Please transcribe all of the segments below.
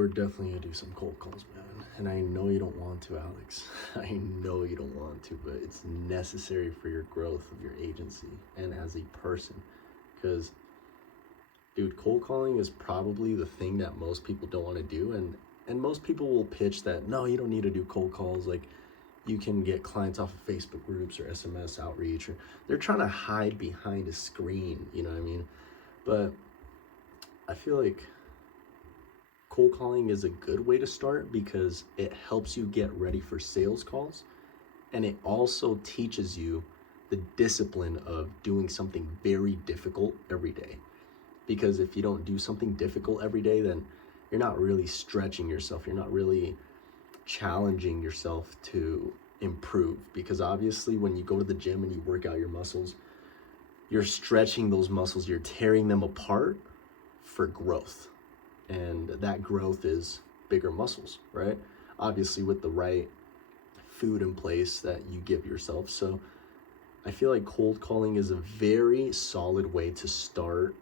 we're definitely gonna do some cold calls, man. And I know you don't want to, Alex. I know you don't want to, but it's necessary for your growth of your agency and as a person. Because, dude, cold calling is probably the thing that most people don't want to do. And most people will pitch that, no, you don't need to do cold calls. Like, you can get clients off of Facebook groups or SMS outreach, or they're trying to hide behind a screen, you know what I mean? But I feel like cold calling is a good way to start because it helps you get ready for sales calls, and it also teaches you the discipline of doing something very difficult every day. Because if you don't do something difficult every day, then you're not really stretching yourself, you're not really challenging yourself to improve. Because obviously when you go to the gym and you work out your muscles, you're stretching those muscles, you're tearing them apart for growth, and that growth is bigger muscles, right? Obviously with the right food in place that you give yourself. So I feel like cold calling is a very solid way to start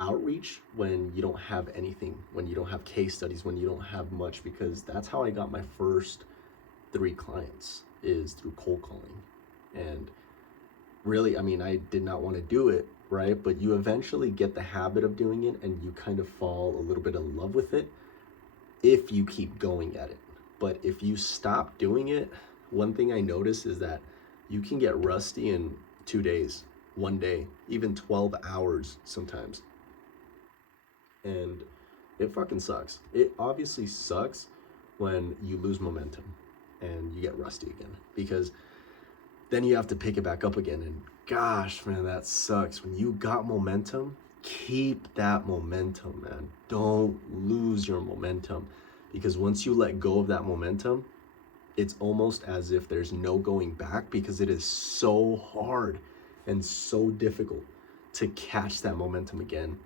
outreach when you don't have anything, when you don't have case studies, when you don't have much, because that's how I got my first 3 clients, is through cold calling. And really, I mean, I did not want to do it, right? But you eventually get the habit of doing it and you kind of fall a little bit in love with it if you keep going at it. But if you stop doing it, one thing I notice is that you can get rusty in 2 days, one day, even 12 hours sometimes. And it fucking sucks. It obviously sucks when you lose momentum and you get rusty again, because then you have to pick it back up again. And gosh, man, that sucks. When you got momentum, keep that momentum, man. Don't lose your momentum, because once you let go of that momentum, it's almost as if there's no going back, because it is so hard and so difficult to catch that momentum again.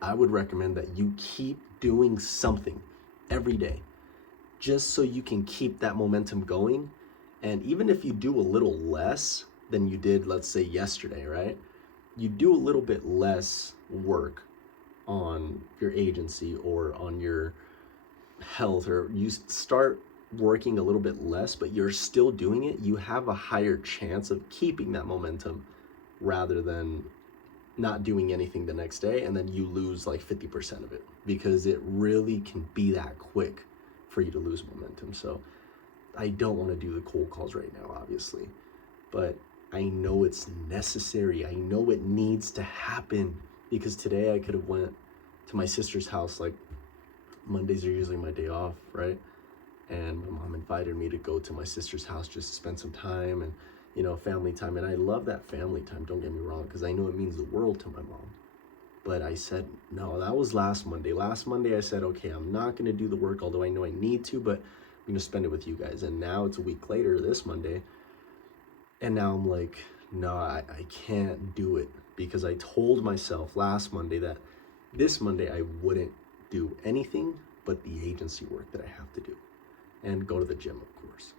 I would recommend that you keep doing something every day just so you can keep that momentum going. And even if you do a little less than you did, let's say yesterday, right? You do a little bit less work on your agency or on your health, or you start working a little bit less, but you're still doing it, you have a higher chance of keeping that momentum rather than not doing anything the next day and then you lose like 50% of it, because it really can be that quick for you to lose momentum. So I don't want to do the cold calls right now, obviously, but I know it's necessary. I know it needs to happen, because today I could have went to my sister's house. Like, Mondays are usually my day off, right? And my mom invited me to go to my sister's house just to spend some time and, family time. And I love that family time, don't get me wrong, because I know it means the world to my mom. But I said, no, that was last Monday. Last Monday, I said, okay, I'm not going to do the work, although I know I need to, but I'm going to spend it with you guys. And now it's a week later, this Monday. And now I'm like, no, I can't do it, because I told myself last Monday that this Monday I wouldn't do anything but the agency work that I have to do, and go to the gym, of course.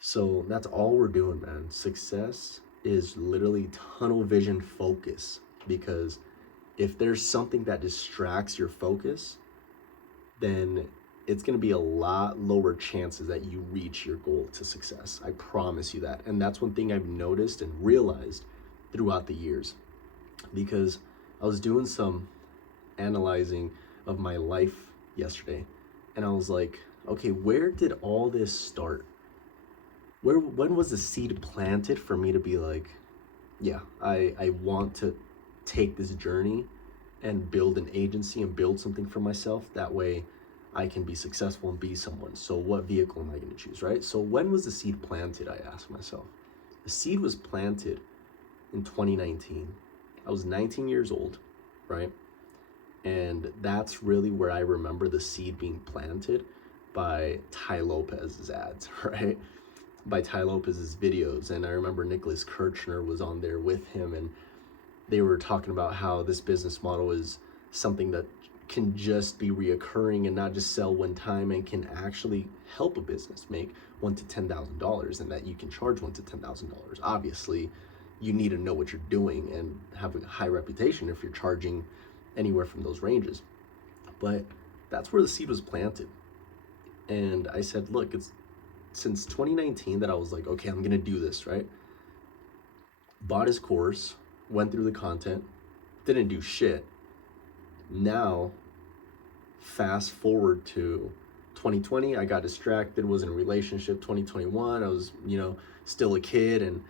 So that's all we're doing, man. Success is literally tunnel vision focus, because if there's something that distracts your focus, then it's going to be a lot lower chances that you reach your goal to success. I promise you that. And that's one thing I've noticed and realized throughout the years, because I was doing some analyzing of my life yesterday, and I was like, okay, where did all this start? When was the seed planted for me to be like, yeah, I want to take this journey and build an agency and build something for myself. That way I can be successful and be someone. So what vehicle am I going to choose, right? So when was the seed planted, I asked myself. The seed was planted in 2019. I was 19 years old, right? And that's really where I remember the seed being planted, by Tai Lopez's ads, right? By Tai Lopez's videos. And I remember Nicholas Kirchner was on there with him, and they were talking about how this business model is something that can just be reoccurring and not just sell one time, and can actually help a business make $1,000 to $10,000, and that you can charge $1,000 to $10,000. Obviously, you need to know what you're doing and have a high reputation if you're charging anywhere from those ranges. But That's where the seed was planted. And I said, look, it's since 2019 that I was like, okay, I'm gonna do this, right? Bought his course, went through the content, didn't do shit. Now, fast forward to 2020, I got distracted, was in a relationship. 2021, I was, still a kid and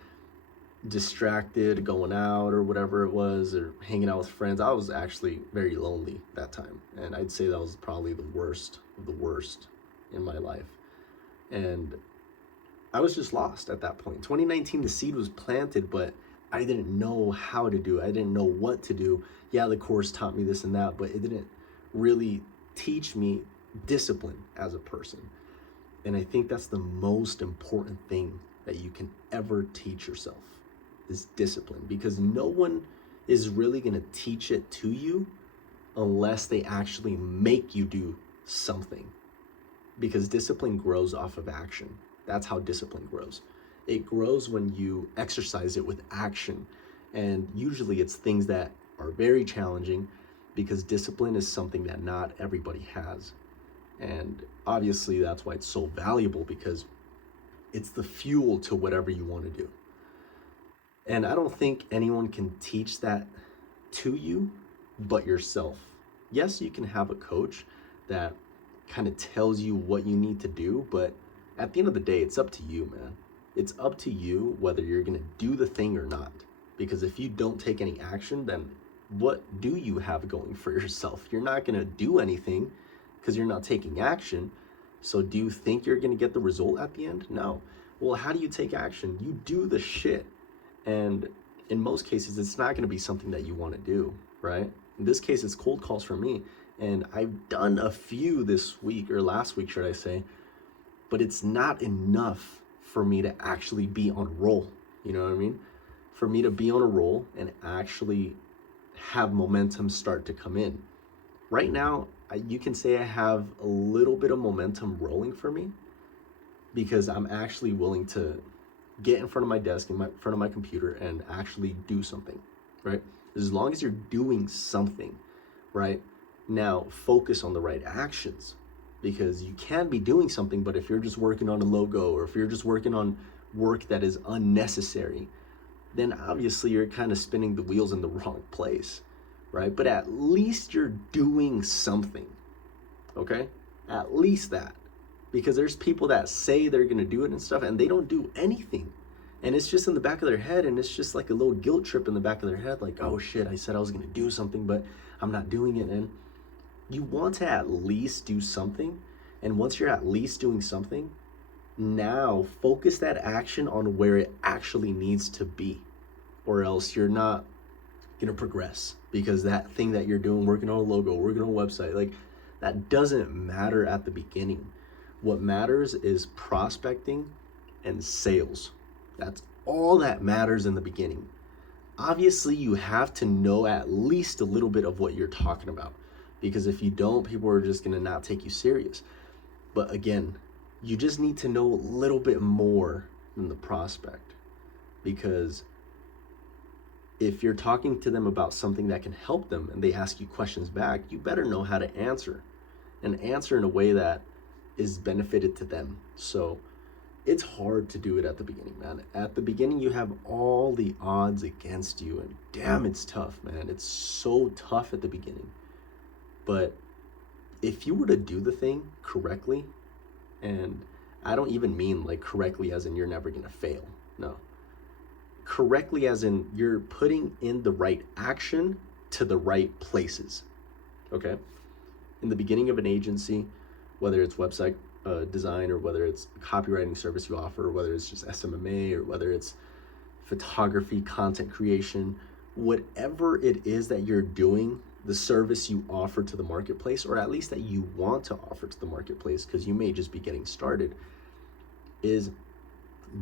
distracted, going out or whatever it was, or hanging out with friends. I was actually very lonely that time. And I'd say that was probably the worst of the worst in my life. And I was just lost at that point. 2019, the seed was planted, but I didn't know how to do it. I didn't know what to do. Yeah, the course taught me this and that, but it didn't really teach me discipline as a person. And I think that's the most important thing that you can ever teach yourself is discipline, because no one is really going to teach it to you unless they actually make you do something, because discipline grows off of action. That's how discipline grows. It grows when you exercise it with action. And usually it's things that are very challenging, because discipline is something that not everybody has. And obviously that's why it's so valuable, because it's the fuel to whatever you want to do. And I don't think anyone can teach that to you but yourself. Yes, you can have a coach that kind of tells you what you need to do, but at the end of the day, it's up to you, man. It's up to you whether you're going to do the thing or not. Because if you don't take any action, then what do you have going for yourself? You're not going to do anything because you're not taking action. So do you think you're going to get the result at the end? No. Well, how do you take action? You do the shit. And in most cases, it's not going to be something that you want to do, right? In this case, it's cold calls for me. And I've done a few this week, or last week, should I say, but it's not enough for me to actually be on a roll. You know what I mean? For me to be on a roll and actually have momentum start to come in. Right now, you can say I have a little bit of momentum rolling for me, because I'm actually willing to get in front of my desk, in front of my computer, and actually do something, right? As long as you're doing something, right? Now, focus on the right actions, because you can be doing something, but if you're just working on a logo, or if you're just working on work that is unnecessary, then obviously you're kind of spinning the wheels in the wrong place, right? But at least you're doing something, okay? At least that. Because there's people that say they're gonna do it and stuff, and they don't do anything. And it's just in the back of their head, and it's just like a little guilt trip in the back of their head, like, oh shit, I said I was gonna do something, but I'm not doing it. And you want to at least do something. And once you're at least doing something, now focus that action on where it actually needs to be, or else you're not gonna progress, because that thing that you're doing, working on a logo, working on a website, like that doesn't matter at the beginning. What matters is prospecting and sales. That's all that matters in the beginning. Obviously, you have to know at least a little bit of what you're talking about, because if you don't, people are just gonna not take you serious. But again, you just need to know a little bit more than the prospect, because if you're talking to them about something that can help them and they ask you questions back, you better know how to answer, and answer in a way that is benefited to them. So it's hard to do it at the beginning, man. At the beginning, you have all the odds against you, and damn, it's tough, man. It's so tough at the beginning. But if you were to do the thing correctly, and I don't even mean like correctly as in you're never gonna fail, no. Correctly as in you're putting in the right action to the right places, okay? In the beginning of an agency, whether it's website design, or whether it's a copywriting service you offer, or whether it's just SMMA, or whether it's photography, content creation, whatever it is that you're doing, the service you offer to the marketplace, or at least that you want to offer to the marketplace, because you may just be getting started, is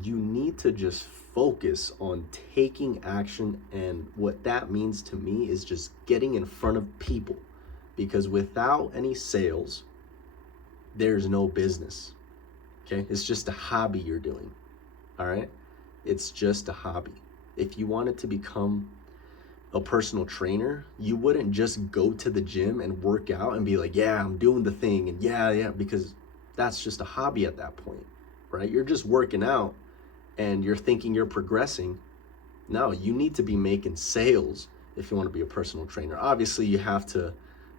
you need to just focus on taking action. And what that means to me is just getting in front of people, because without any sales, there's no business, okay? It's just a hobby you're doing, all right? It's just a hobby. If you want it to become a personal trainer, you wouldn't just go to the gym and work out and be like, yeah, I'm doing the thing. And yeah, because that's just a hobby at that point, right? You're just working out and you're thinking you're progressing. No, you need to be making sales if you want to be a personal trainer. Obviously, you have to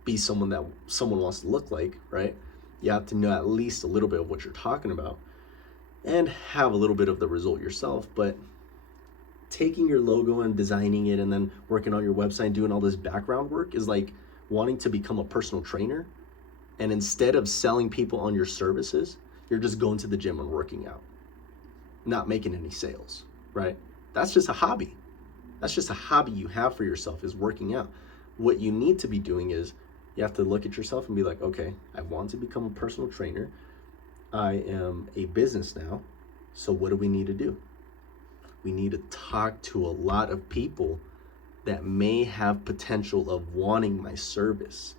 be someone that someone wants to look like, right? You have to know at least a little bit of what you're talking about and have a little bit of the result yourself. But taking your logo and designing it and then working on your website and doing all this background work is like wanting to become a personal trainer. And instead of selling people on your services, you're just going to the gym and working out, not making any sales, right? That's just a hobby. That's just a hobby you have for yourself, is working out. What you need to be doing is you have to look at yourself and be like, okay, I want to become a personal trainer. I am a business now. So what do we need to do? We need to talk to a lot of people that may have potential of wanting my service.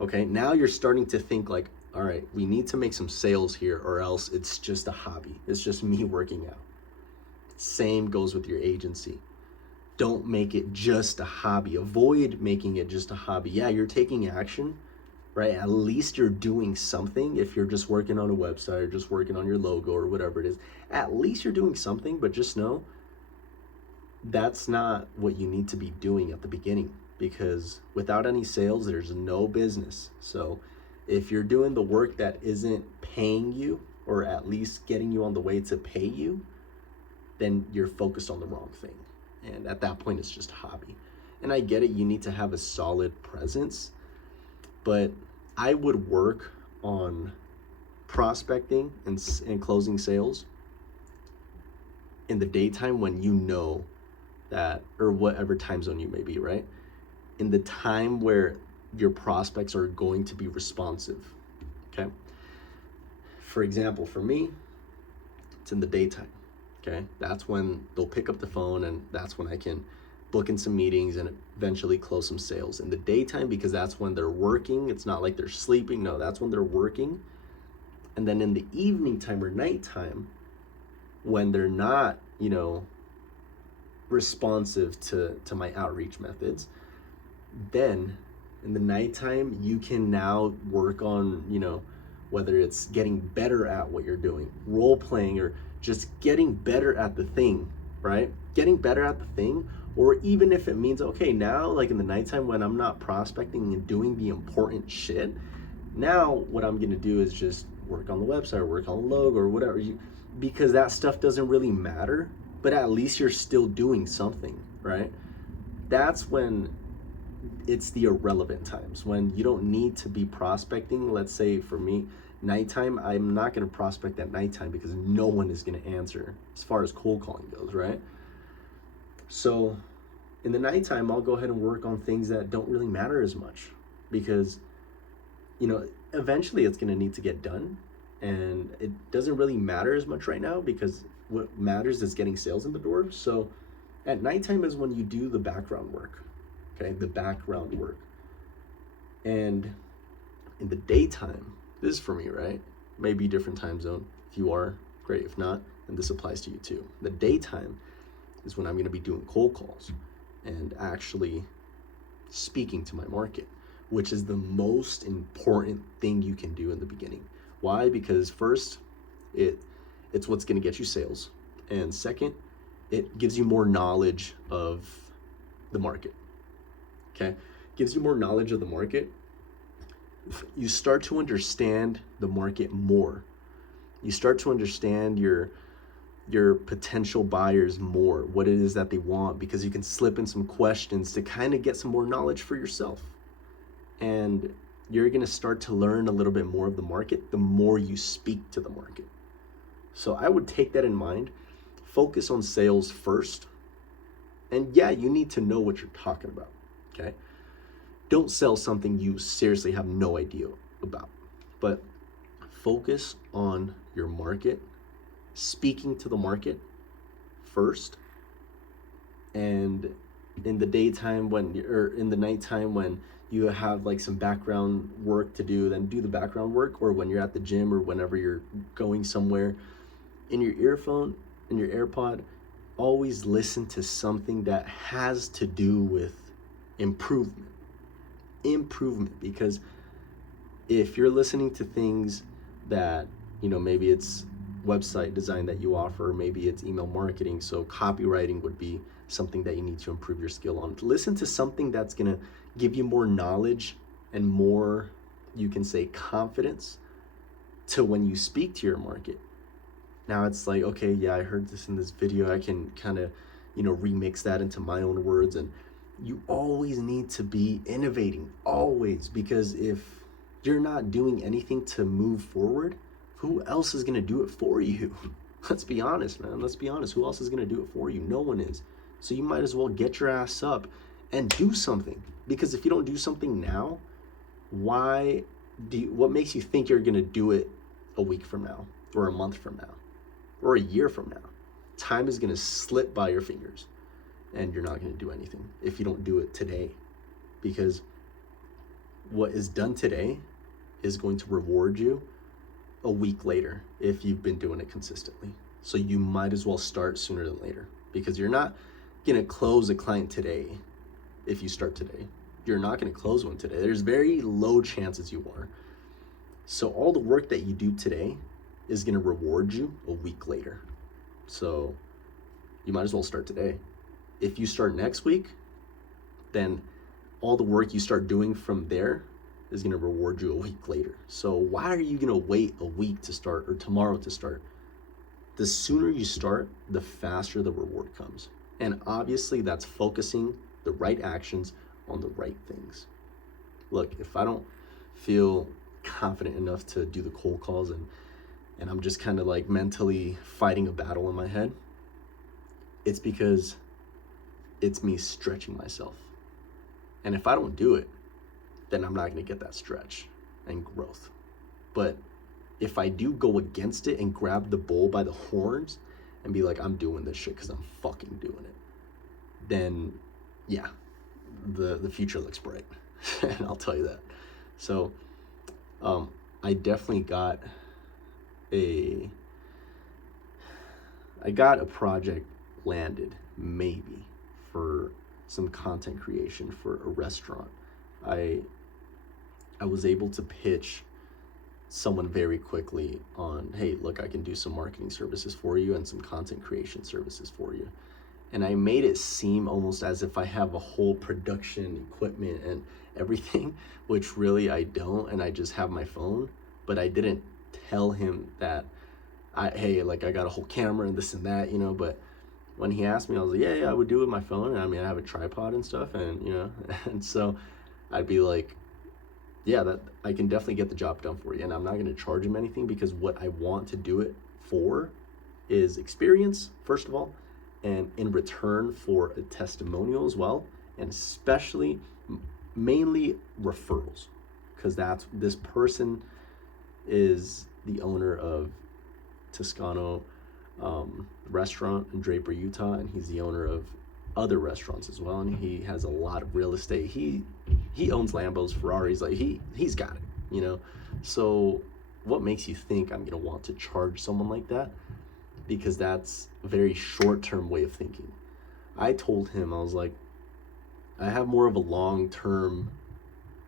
Okay, now you're starting to think like, all right, we need to make some sales here, or else it's just a hobby. It's just me working out. Same goes with your agency. Don't make it just a hobby. Avoid making it just a hobby. Yeah, you're taking action, right? At least you're doing something. If you're just working on a website or just working on your logo or whatever it is, at least you're doing something, but just know that's not what you need to be doing at the beginning, because without any sales, there's no business. So if you're doing the work that isn't paying you, or at least getting you on the way to pay you, then you're focused on the wrong thing. And at that point, it's just a hobby. And I get it, you need to have a solid presence, but I would work on prospecting and closing sales in the daytime when you know that, or whatever time zone you may be, right? In the time where your prospects are going to be responsive, okay? For example, for me, it's in the daytime, okay? That's when they'll pick up the phone, and that's when I can book in some meetings and eventually close some sales in the daytime, because that's when they're working. It's not like they're sleeping. No, that's when they're working. And then in the evening time or nighttime, when they're not, responsive to my outreach methods, then in the nighttime you can now work on, whether it's getting better at what you're doing, role playing, or just getting better at the thing, right? Getting better at the thing. Or even if it means, okay, now like in the nighttime when I'm not prospecting and doing the important shit, now what I'm gonna do is just work on the website or work on the logo or whatever, because that stuff doesn't really matter, but at least you're still doing something, right? That's when it's the irrelevant times, when you don't need to be prospecting. Let's say for me, nighttime, I'm not going to prospect at nighttime because no one is going to answer as far as cold calling goes, right? So in the nighttime, I'll go ahead and work on things that don't really matter as much, because eventually it's going to need to get done, and it doesn't really matter as much right now because what matters is getting sales in the door. So at nighttime is when you do the background work, okay? The background work. And in the daytime, this is for me, right? Maybe different time zone. If you are, great. If not, then this applies to you too. The daytime is when I'm going to be doing cold calls and actually speaking to my market, which is the most important thing you can do in the beginning. Why? Because first, it's what's going to get you sales, and second, it gives you more knowledge of the market. Okay, gives you more knowledge of the market. You start to understand the market more. You start to understand your potential buyers more, what it is that they want, because you can slip in some questions to kind of get some more knowledge for yourself. And you're going to start to learn a little bit more of the market the more you speak to the market. So I would take that in mind. Focus on sales first. And yeah, you need to know what you're talking about, okay? Don't sell something you seriously have no idea about. But focus on your market, speaking to the market first. And in the daytime in the nighttime when you have like some background work to do, then do the background work. Or when you're at the gym or whenever you're going somewhere, in your earphone, in your AirPod, always listen to something that has to do with improvement. Improvement, because if you're listening to things that, maybe it's website design that you offer, maybe it's email marketing, so copywriting would be something that you need to improve your skill on. Listen to something that's going to give you more knowledge and more, you can say, confidence to when you speak to your market. Now it's like, okay, yeah, I heard this in this video. I can kind of, remix that into my own words. And you always need to be innovating, always, because if you're not doing anything to move forward, who else is going to do it for you? Let's be honest, man. Let's be honest. Who else is going to do it for you? No one is. So you might as well get your ass up and do something. Because if you don't do something now, what makes you think you're going to do it a week from now, or a month from now, or a year from now? Time is going to slip by your fingers, and you're not going to do anything if you don't do it today. Because what is done today is going to reward you a week later if you've been doing it consistently. So you might as well start sooner than later, because you're not going to close a client today. If you start today, you're not going to close one today. There's very low chances you are. So all the work that you do today is going to reward you a week later. So you might as well start today. If you start next week, then all the work you start doing from there is going to reward you a week later. So why are you going to wait a week to start, or tomorrow to start? The sooner you start, the faster the reward comes. And obviously that's focusing the right actions on the right things. Look, if I don't feel confident enough to do the cold calls, and I'm just kind of like mentally fighting a battle in my head, it's because it's me stretching myself. And if I don't do it, then I'm not going to get that stretch and growth. But if I do go against it and grab the bull by the horns and be like, I'm doing this shit because I'm fucking doing it, then yeah, the future looks bright. And I'll tell you that. So I definitely got a project landed, maybe, for some content creation for a restaurant. I was able to pitch someone very quickly on, hey, look, I can do some marketing services for you and some content creation services for you. And I made it seem almost as if I have a whole production equipment and everything, which really I don't, and I just have my phone. But I didn't tell him that, hey, like I got a whole camera and this and that, but when he asked me, I was like, yeah, I would do it with my phone. And I mean, I have a tripod and stuff, and and so I'd be like, yeah, that I can definitely get the job done for you. And I'm not going to charge him anything, because what I want to do it for is experience, first of all, and in return for a testimonial as well, and especially mainly referrals, because this person is the owner of Toscano restaurant in Draper, Utah, and he's the owner of other restaurants as well, and he has a lot of real estate. He owns Lambos, Ferraris, like he's got it, So what makes you think I'm gonna want to charge someone like that? Because that's a very short-term way of thinking. I told him, I was like, I have more of a long-term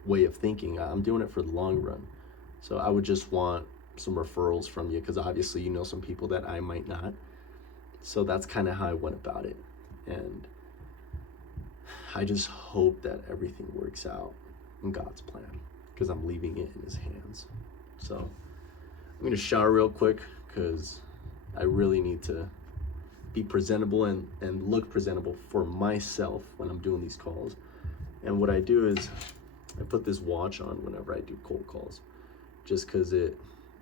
way of thinking. I'm doing it for the long run. So I would just want some referrals from you, because obviously you know some people that I might not. So that's kind of how I went about it. And I just hope that everything works out in God's plan, because I'm leaving it in his hands. So I'm going to shower real quick, because I really need to be presentable and look presentable for myself when I'm doing these calls. And what I do is I put this watch on whenever I do cold calls, just because it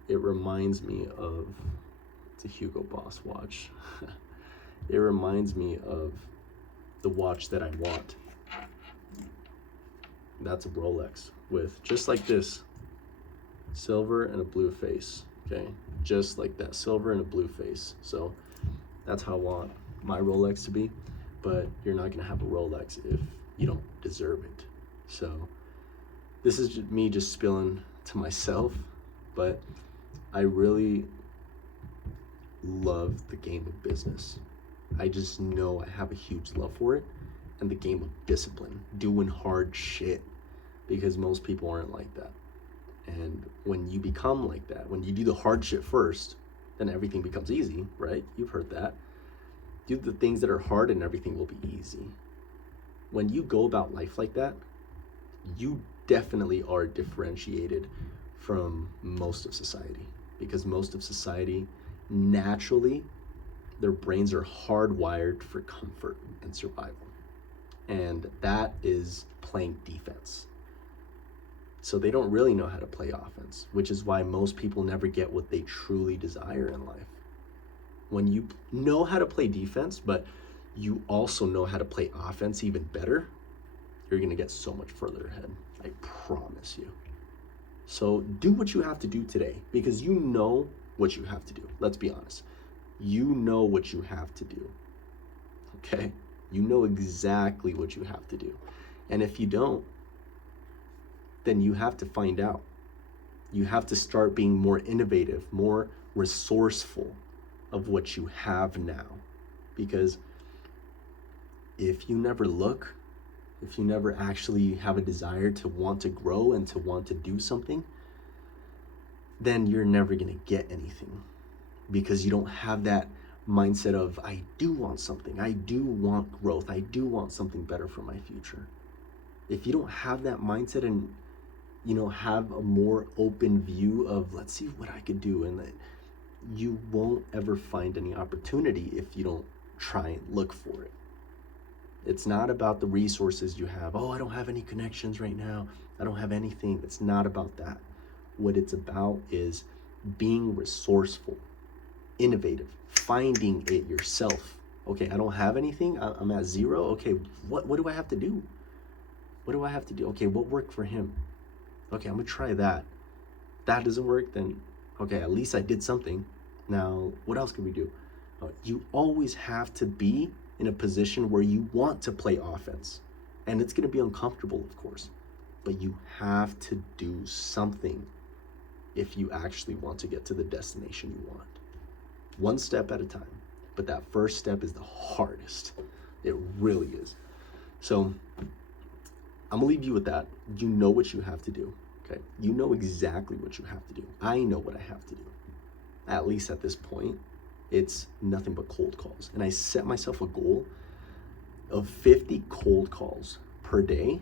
reminds me of, it's a Hugo Boss watch. It reminds me of the watch that I want. That's a Rolex with, just like this, silver and a blue face. Okay, just like that, silver and a blue face. So that's how I want my Rolex to be. But you're not gonna have a Rolex if you don't deserve it. So this is just me just spilling to myself, but I really love the game of business. I just know I have a huge love for it and the game of discipline, doing hard shit, because most people aren't like that. And when you become like that, when you do the hard shit first, then everything becomes easy, right? You've heard that. Do the things that are hard and everything will be easy. When you go about life like that, you definitely are differentiated from most of society, because most of society naturally, their brains are hardwired for comfort and survival, and that is playing defense. So they don't really know how to play offense, which is why most people never get what they truly desire in life. When you know how to play defense, but you also know how to play offense even better, you're going to get so much further ahead. I promise you. So do what you have to do today, because you know what you have to do. Let's be honest. You know what you have to do. Okay? You know exactly what you have to do. And if you don't, then you have to find out. You have to start being more innovative, more resourceful of what you have now. Because if you never look, if you never actually have a desire to want to grow and to want to do something, then you're never going to get anything, because you don't have that mindset of, I do want something, I do want growth, I do want something better for my future. If you don't have that mindset and have a more open view of, let's see what I could do, and you won't ever find any opportunity if you don't try and look for it. It's not about the resources you have. Oh, I don't have any connections right now, I don't have anything. It's not about that. What it's about is being resourceful, innovative, finding it yourself. Okay, I don't have anything, I'm at zero. Okay, what do I have to do? What do I have to do? Okay, what worked for him? Okay, I'm gonna try that. That doesn't work, then okay, at least I did something. Now, what else can we do? You always have to be in a position where you want to play offense. And it's gonna be uncomfortable, of course, but you have to do something if you actually want to get to the destination you want. One step at a time. But that first step is the hardest. It really is. So I'm gonna leave you with that. You know what you have to do. Okay. You know exactly what you have to do. I know what I have to do. At least at this point, it's nothing but cold calls. And I set myself a goal of 50 cold calls per day,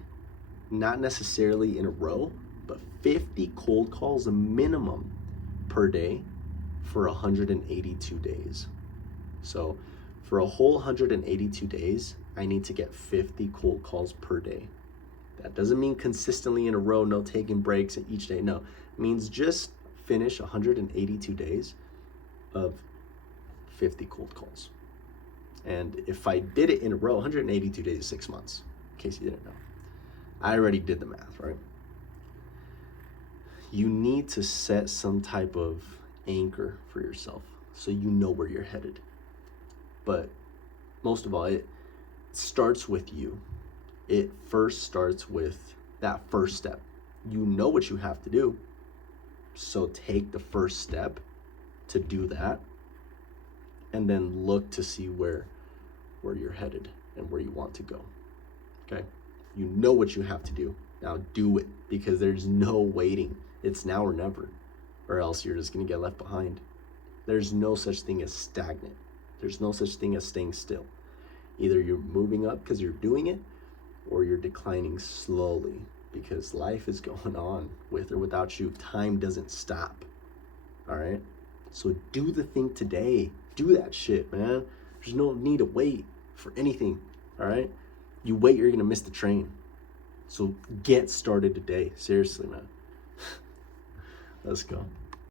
not necessarily in a row, but 50 cold calls a minimum per day for 182 days. So for a whole 182 days, I need to get 50 cold calls per day. That doesn't mean consistently in a row, no taking breaks each day. No, it means just finish 182 days of 50 cold calls. And if I did it in a row, 182 days is 6 months, in case you didn't know. I already did the math, right? You need to set some type of anchor for yourself so you know where you're headed. But most of all, it starts with you. It first starts with that first step. You know what you have to do, so take the first step to do that, and then look to see where you're headed and where you want to go. Okay? You know what you have to do. Now do it, because there's no waiting. It's now or never, or else you're just going to get left behind. There's no such thing as stagnant. There's no such thing as staying still. Either you're moving up because you're doing it, or you're declining slowly because life is going on with or without you. Time doesn't stop. All right? So do the thing today. Do that shit, man. There's no need to wait for anything. All right? You wait, you're going to miss the train. So get started today. Seriously, man. Let's go.